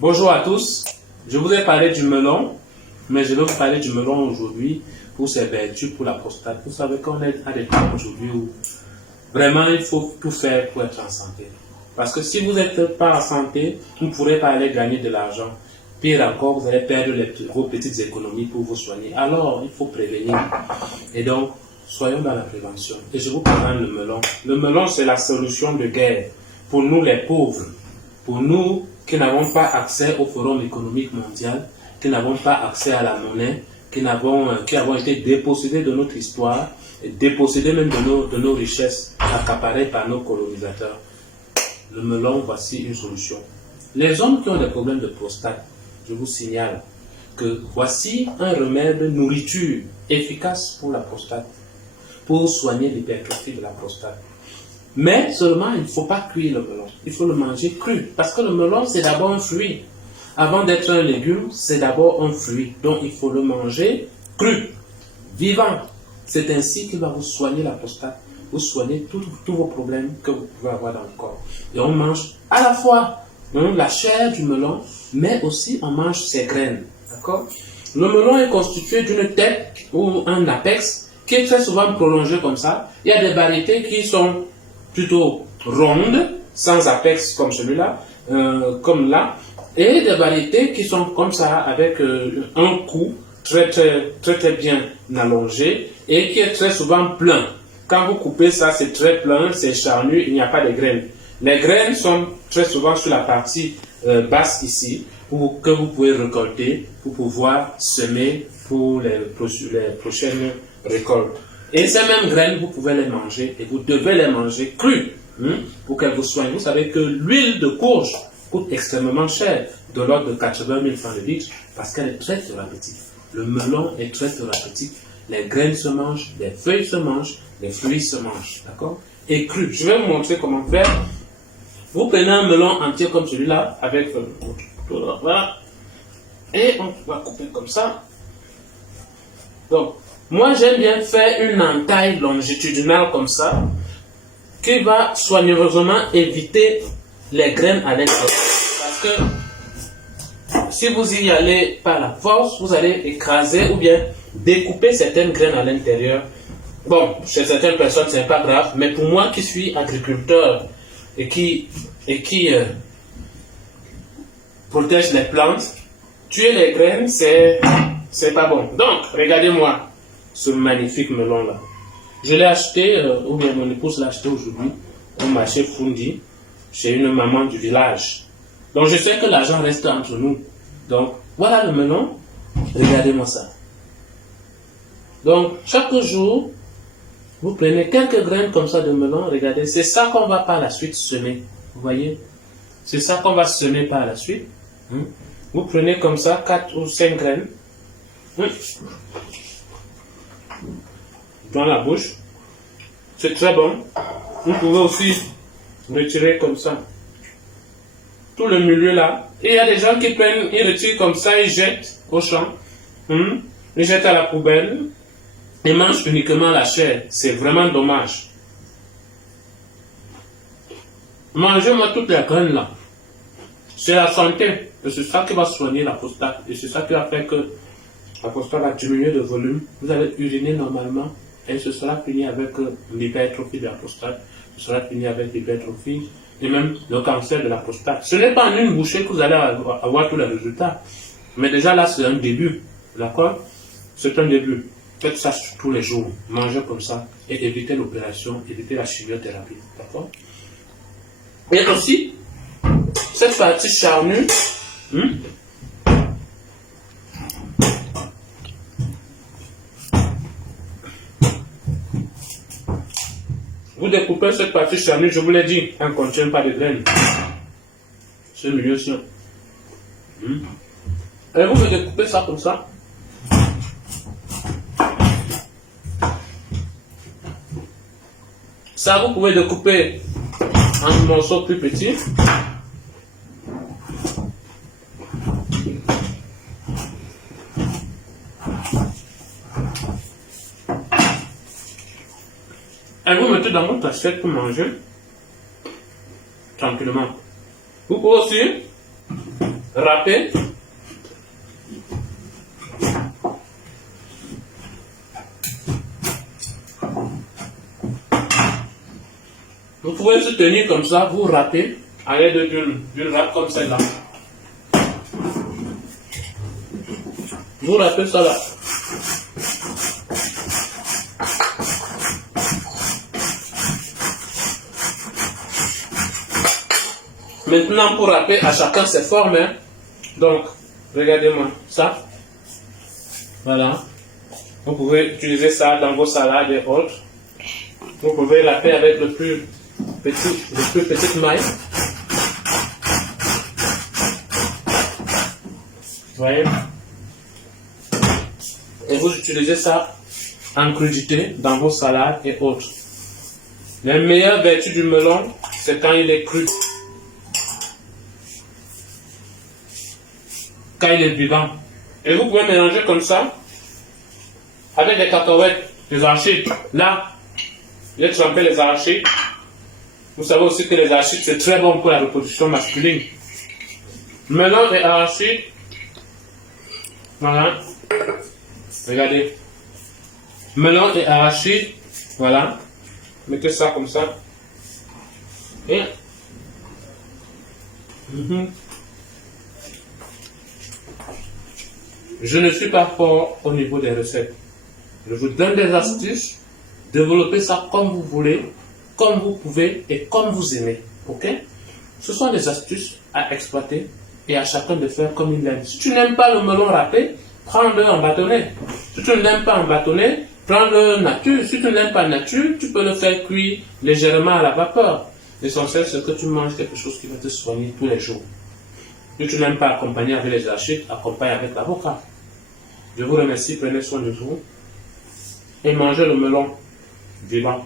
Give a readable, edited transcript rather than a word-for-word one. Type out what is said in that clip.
Bonjour à tous, je vous ai parlé du melon, mais je vais vous parler du melon aujourd'hui pour ses vertus pour la prostate. Vous savez qu'on est à des temps aujourd'hui où vraiment il faut tout faire pour être en santé. Parce que si vous n'êtes pas en santé, vous ne pourrez pas aller gagner de l'argent. Pire encore, vous allez perdre vos petites économies pour vous soigner. Alors, il faut prévenir. Et donc, soyons dans la prévention. Et je vous présente le melon. Le melon, c'est la solution de guerre pour nous les pauvres. Pour nous qui n'avons pas accès au Forum économique mondial, qui n'avons pas accès à la monnaie, qui avons été dépossédés de notre histoire, et dépossédés même de nos richesses accaparées par nos colonisateurs. Le melon, voici une solution. Les hommes qui ont des problèmes de prostate, je vous signale que voici un remède de nourriture efficace pour la prostate, pour soigner l'hypertrophie de la prostate. Mais seulement, il ne faut pas cuire le melon. Il faut le manger cru. Parce que le melon, c'est d'abord un fruit. Avant d'être un légume, c'est d'abord un fruit. Donc, il faut le manger cru, vivant. C'est ainsi qu'il va vous soigner la prostate, vous soigner tous vos problèmes que vous pouvez avoir dans le corps. Et on mange à la fois la chair du melon, mais aussi on mange ses graines. D'accord? Le melon est constitué d'une tête ou un apex qui est très souvent prolongé comme ça. Il y a des variétés qui sont plutôt rondes, sans apex comme celui-là, comme là, et des variétés qui sont comme ça, avec un cou très bien allongé et qui est très souvent plein. Quand vous coupez ça, c'est très plein, c'est charnu, il n'y a pas de graines. Les graines sont très souvent sur la partie basse ici, que vous pouvez récolter pour pouvoir semer pour les prochaines récoltes. Et ces mêmes graines, vous pouvez les manger et vous devez les manger crues pour qu'elles vous soignent. Vous savez que l'huile de courge coûte extrêmement cher, de l'ordre de 80 000 francs le litre, parce qu'elle est très thérapeutique. Le melon est très thérapeutique. Les graines se mangent, les feuilles se mangent, les fruits se mangent. D'accord? Et cru. Je vais vous montrer comment faire. Vous prenez un melon entier comme celui-là, avec voilà. Et on va couper comme ça. Donc, moi j'aime bien faire une entaille longitudinale comme ça, qui va soigneusement éviter les graines à l'intérieur. Parce que si vous y allez par la force, vous allez écraser ou bien découper certaines graines à l'intérieur. Bon, chez certaines personnes, ce n'est pas grave, mais pour moi qui suis agriculteur et qui protège les plantes, tuer les graines, c'est pas bon. Donc, regardez-moi ce magnifique melon-là. Je l'ai acheté, ou bien mon épouse l'a acheté aujourd'hui, au marché Fundi, chez une maman du village. Donc, je sais que l'argent reste entre nous. Donc, voilà le melon. Regardez-moi ça. Donc, chaque jour, vous prenez quelques graines comme ça de melon. Regardez, c'est ça qu'on va par la suite semer. Vous voyez? C'est ça qu'on va semer par la suite. Vous prenez comme ça 4 ou 5 graines. Dans la bouche. C'est très bon. Vous pouvez aussi retirer comme ça tout le milieu là. Et il y a des gens qui prennent, ils retirent comme ça, ils jettent au champ. Ils jettent à la poubelle. Ils mangent uniquement la chair. C'est vraiment dommage. Mangez-moi toutes les graines là. C'est la santé. Et c'est ça qui va soigner la prostate. Et c'est ça qui va faire que la prostate va diminuer de volume. Vous allez uriner normalement. Et ce sera fini avec l'hypertrophie de la prostate. Ce sera fini avec l'hypertrophie et même le cancer de la prostate. Ce n'est pas en une bouchée que vous allez avoir tous les résultats. Mais déjà là, c'est un début. D'accord? C'est un début. Faites ça tous les jours. Mangez comme ça. Et évitez l'opération, évitez la chimiothérapie. D'accord? Et aussi, cette partie charnue, vous découpez cette partie charnue, je vous l'ai dit, elle ne contient pas de graines. Ce milieu-ci. Et vous découpez ça comme ça. Ça, vous pouvez découper en morceaux plus petits. Et vous mettez dans votre assiette pour manger tranquillement. Vous pouvez aussi râper. Vous pouvez se tenir comme ça, vous râpez à l'aide d'une râpe comme celle-là. Vous râpez ça là. Maintenant, pour râper, à chacun ses formes. Hein. Donc, regardez-moi ça. Voilà. Vous pouvez utiliser ça dans vos salades et autres. Vous pouvez râper avec le plus petite maille. Vous voyez? Et vous utilisez ça en crudité dans vos salades et autres. La meilleure vertu du melon, c'est quand il est cru. Quand il est vivant. Et vous pouvez mélanger comme ça avec des cacahuètes, des arachides. Là, j'ai trempé les arachides. Vous savez aussi que les arachides, c'est très bon pour la reproduction masculine. Melon et arachides. Voilà. Regardez. Melon et arachides. Voilà. Mettez ça comme ça. Et. Je ne suis pas fort au niveau des recettes. Je vous donne des astuces. Développez ça comme vous voulez, comme vous pouvez et comme vous aimez. Ok? Ce sont des astuces à exploiter et à chacun de faire comme il aime. Si tu n'aimes pas le melon râpé, prends-le en bâtonnet. Si tu ne l'aimes pas en bâtonnet, prends-le nature. Si tu n'aimes pas nature, tu peux le faire cuire légèrement à la vapeur. L'essentiel, c'est que tu manges quelque chose qui va te soigner tous les jours. Si tu n'aimes pas accompagner avec les arachides, accompagne avec l'avocat. Je vous remercie, prenez soin de vous et mangez le melon vivant.